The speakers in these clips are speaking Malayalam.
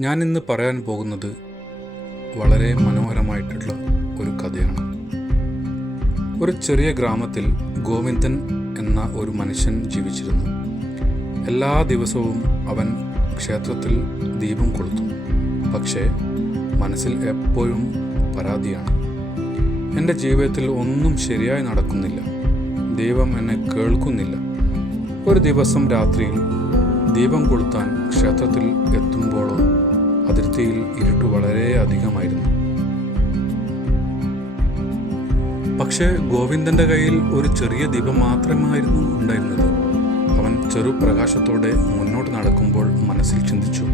ഞാനിന്ന് പറയാൻ പോകുന്നത് വളരെ മനോഹരമായിട്ടുള്ള ഒരു കഥയാണ്. ഒരു ചെറിയ ഗ്രാമത്തിൽ ഗോവിന്ദൻ എന്ന ഒരു മനുഷ്യൻ ജീവിച്ചിരുന്നു. എല്ലാ ദിവസവും അവൻ ക്ഷേത്രത്തിൽ ദീപം കൊളുത്തും. പക്ഷേ മനസ്സിൽ എപ്പോഴും പരാതിയാണ്. എൻ്റെ ജീവിതത്തിൽ ഒന്നും ശരിയായി നടക്കുന്നില്ല. ദൈവം എന്നെ കേൾക്കുന്നില്ല. ഒരു ദിവസം രാത്രിയിൽ ദീപം കൊളുത്താൻ ക്ഷേത്രത്തിൽ എത്തുമ്പോഴോ അതിർത്തിയിൽ ഇരുട്ട് വളരെ അധികമായിരുന്നു. പക്ഷേ ഗോവിന്ദൻ്റെ കയ്യിൽ ഒരു ചെറിയ ദീപം മാത്രമായിരുന്നു ഉണ്ടായിരുന്നത്. അവൻ ചെറുപ്രകാശത്തോടെ മുന്നോട്ട് നടക്കുമ്പോൾ മനസ്സിൽ ചിന്തിച്ചു,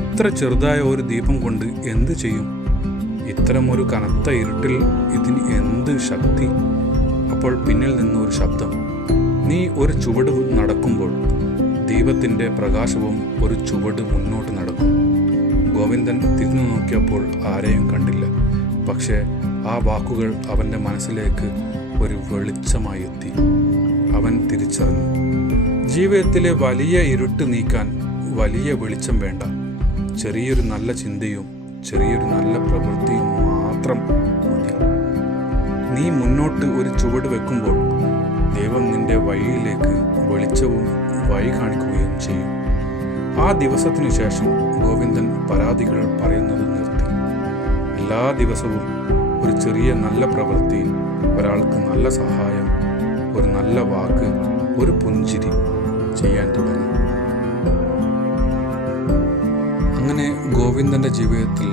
ഇത്ര ചെറുതായ ഒരു ദീപം കൊണ്ട് എന്ത് ചെയ്യും? ഇത്തരം ഒരു കനത്ത ഇരുട്ടിൽ ഇതിന് എന്ത് ശക്തി? അപ്പോൾ പിന്നിൽ നിന്ന് ഒരു ശബ്ദം, നീ ഒരു ചുവട് നടക്കുമ്പോൾ ദീപത്തിൻ്റെ പ്രകാശവും ഒരു ചുവട് മുന്നോട്ട് നടക്കും. ഗോവിന്ദൻ തിരിഞ്ഞു നോക്കിയപ്പോൾ ആരെയും കണ്ടില്ല. പക്ഷേ ആ വാക്കുകൾ അവൻ്റെ മനസ്സിലേക്ക് ഒരു വെളിച്ചമായി എത്തി. അവൻ തിരിച്ചറിഞ്ഞു, ജീവിതത്തിലെ വലിയ ഇരുട്ട് നീക്കാൻ വലിയ വെളിച്ചം വേണ്ട. ചെറിയൊരു നല്ല ചിന്തയും ചെറിയൊരു നല്ല പ്രവൃത്തിയും മാത്രം മതി. നീ മുന്നോട്ട് ഒരു ചുവട് വെക്കുമ്പോൾ ദൈവം നിന്റെ വഴിയിലേക്ക് വെളിച്ചവും വഴി കാണിക്കുകയും ചെയ്യും. ആ ദിവസത്തിനു ശേഷം ഗോവിന്ദൻ പരാതികൾ പറയുന്നത് നിർത്തി. എല്ലാ ദിവസവും ഒരു ചെറിയ നല്ല പ്രവൃത്തി, ഒരാൾക്ക് നല്ല സഹായം, ഒരു നല്ല വാക്ക്, ഒരു പുഞ്ചിരി ചെയ്യാൻ തുടങ്ങി. അങ്ങനെ ഗോവിന്ദൻ്റെ ജീവിതത്തിൽ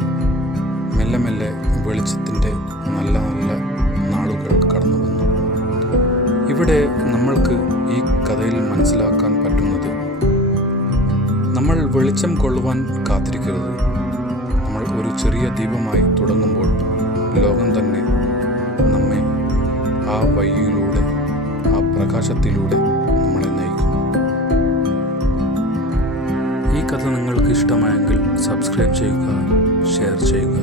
മെല്ലെ മെല്ലെ വെളിച്ചത്തിൻ്റെ നല്ല നല്ല നാളുകൾ കടന്നു വന്നു. ഇവിടെ നമ്മൾക്ക് ഈ കഥയിൽ മനസ്സിലാക്കാൻ പറ്റുന്നത്, നമ്മൾ വെളിച്ചം കൊള്ളുവാൻ കാത്തിരിക്കരുത്. നമ്മൾ ഒരു ചെറിയ ദീപമായി തുടങ്ങുമ്പോൾ ലോകം തന്നെ നമ്മെ ആ വഴിയിലൂടെ, ആ പ്രകാശത്തിലൂടെ നമ്മളെ നയിക്കും. ഈ കഥ നിങ്ങൾക്ക് ഇഷ്ടമായെങ്കിൽ സബ്സ്ക്രൈബ് ചെയ്യുക, ഷെയർ ചെയ്യുക.